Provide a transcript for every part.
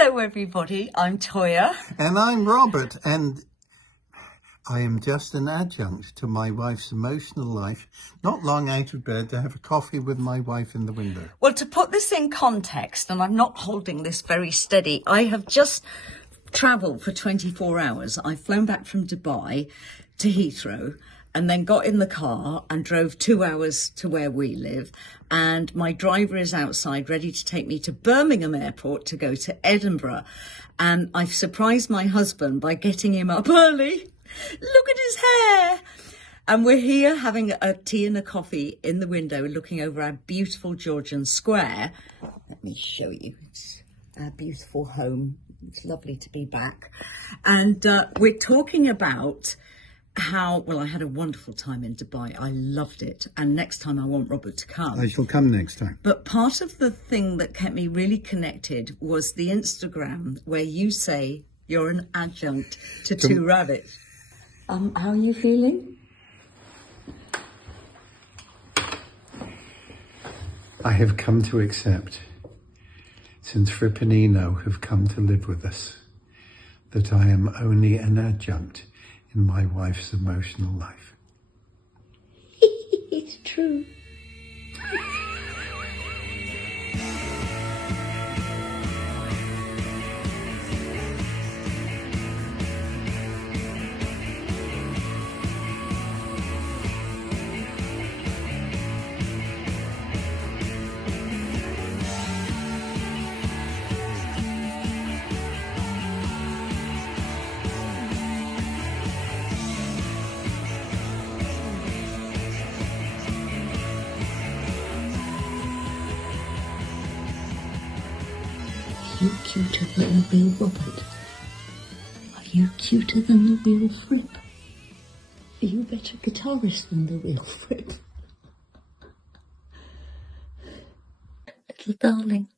Hello everybody, I'm Toyah. And I'm Robert, and I am just an adjunct to my wife's emotional life, not long out of bed to have a coffee with my wife in the window. Well, to put this in context, and I'm not holding this very steady, I have just travelled for 24 hours. I've flown back from Dubai to Heathrow and then got in the car and drove 2 hours to where we live. And my driver is outside ready to take me to Birmingham Airport to go to Edinburgh. And I've surprised my husband by getting him up early. Look at his hair. And we're here having a tea and a coffee in the window, looking over our beautiful Georgian square. Let me show you. It's our beautiful home. It's lovely to be back. And we're talking about how, well, I had a wonderful time in Dubai. I loved it. And next time I want Robert to come. I shall come next time. But part of the thing that kept me really connected was the Instagram where you say you're an adjunct to two rabbits. How are you feeling? I have come to accept, since Fripp and Eno have come to live with us, that I am only an adjunct in my wife's emotional life. It's true. Are you cuter than the real Robert? Are you cuter than the real Fripp? Are you a better guitarist than the real Fripp? Little darling.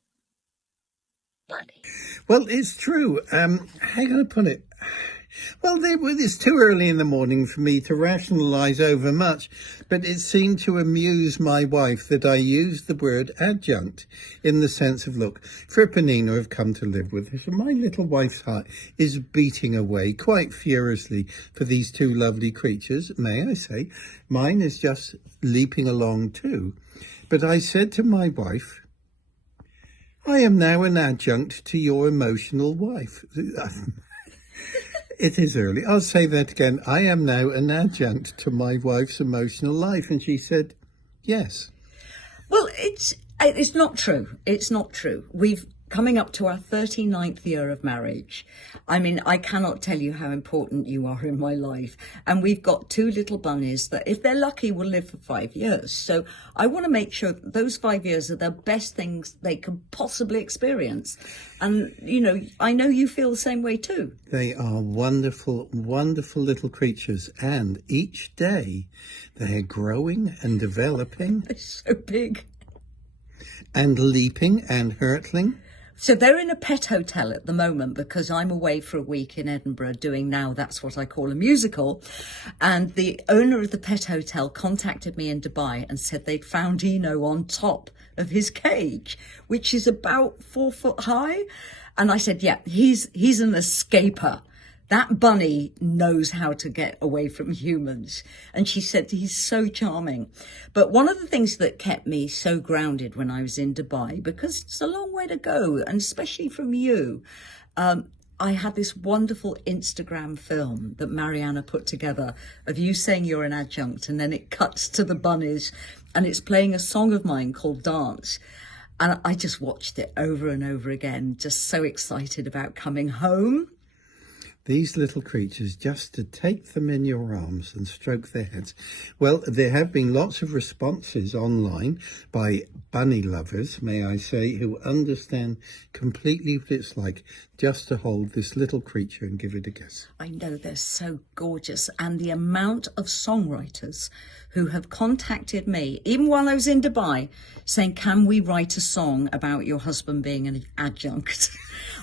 Bunny. Well, it's true. How can I put it? Well, it's too early in the morning for me to rationalise over much, but it seemed to amuse my wife that I used the word adjunct in the sense of, look, Fripp and Eno have come to live with us, and my little wife's heart is beating away quite furiously for these two lovely creatures, may I say. Mine is just leaping along too. But I said to my wife, I am now an adjunct to your emotional wife. It is early. I'll say that again. I am now an adjunct to my wife's emotional life. And she said, yes. Well, it's not true. It's not true. We've coming up to our 39th year of marriage. I mean, I cannot tell you how important you are in my life. And we've got two little bunnies that, if they're lucky, will live for 5 years. So I want to make sure that those 5 years are the best things they can possibly experience. And, you know, I know you feel the same way too. They are wonderful, wonderful little creatures. And each day they're growing and developing. They're so big. And leaping and hurtling. So they're in a pet hotel at the moment because I'm away for a week in Edinburgh doing Now That's What I Call a Musical. And the owner of the pet hotel contacted me in Dubai and said they'd found Eno on top of his cage, which is about 4 foot high. And I said, yeah, he's an escaper. That bunny knows how to get away from humans. And she said he's so charming. But one of the things that kept me so grounded when I was in Dubai, because it's a long way to go, and especially from you, I had this wonderful Instagram film that Mariana put together of you saying you're an adjunct, and then it cuts to the bunnies and it's playing a song of mine called Dance. And I just watched it over and over again, just so excited about coming home. These little creatures, just to take them in your arms and stroke their heads. Well, there have been lots of responses online by bunny lovers, may I say, who understand completely what it's like just to hold this little creature and give it a kiss. I know, they're so gorgeous. And the amount of songwriters who have contacted me, even while I was in Dubai, saying, can we write a song about your husband being an adjunct?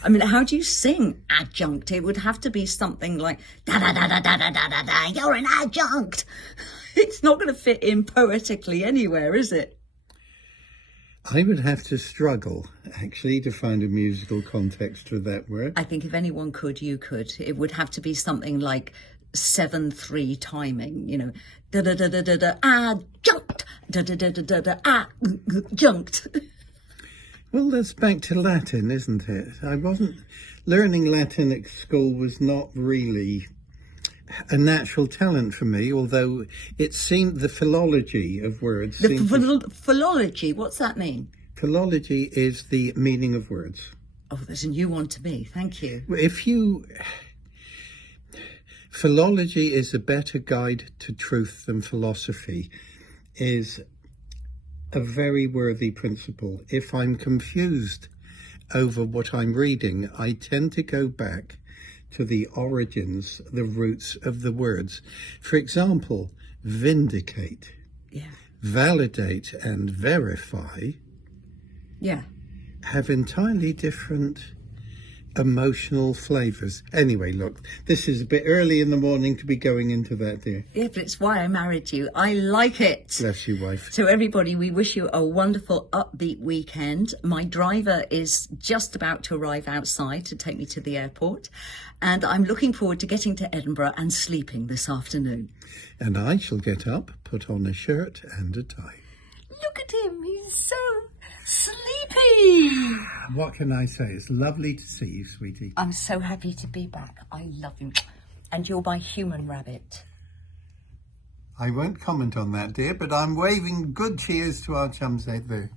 I mean, how do you sing adjunct? It would have to be something like, da da da da da da da da da, you're an adjunct. It's not going to fit in poetically anywhere, is it? I would have to struggle actually, to find a musical context for that word. I think if anyone could, you could. It would have to be something like 7/3 timing, you know, da da da da da da adjunct, da da da da da da adjunct. Well, that's back to Latin, isn't it? I wasn't learning Latin at school was not really a natural talent for me, although it seemed the philology of words. The philology, what's that mean? Philology is the meaning of words. Oh, there's a new one to me. Thank you. Philology is a better guide to truth than philosophy, is a very worthy principle. If I'm confused over what I'm reading, I tend to go back to the origins, the roots of the words. For example, vindicate, validate and verify have entirely different emotional flavours. Anyway, look, this is a bit early in the morning to be going into that, dear. Yeah, but it's why I married you. I like it. Bless you, wife. So everybody, we wish you a wonderful upbeat weekend. My driver is just about to arrive outside to take me to the airport, and I'm looking forward to getting to Edinburgh and sleeping this afternoon. And I shall get up, put on a shirt and a tie. Look at him, he's so sleepy. What can I say? It's lovely to see you, sweetie. I'm so happy to be back. I love you. And you're my human rabbit. I won't comment on that, dear, but I'm waving good cheers to our chums out there.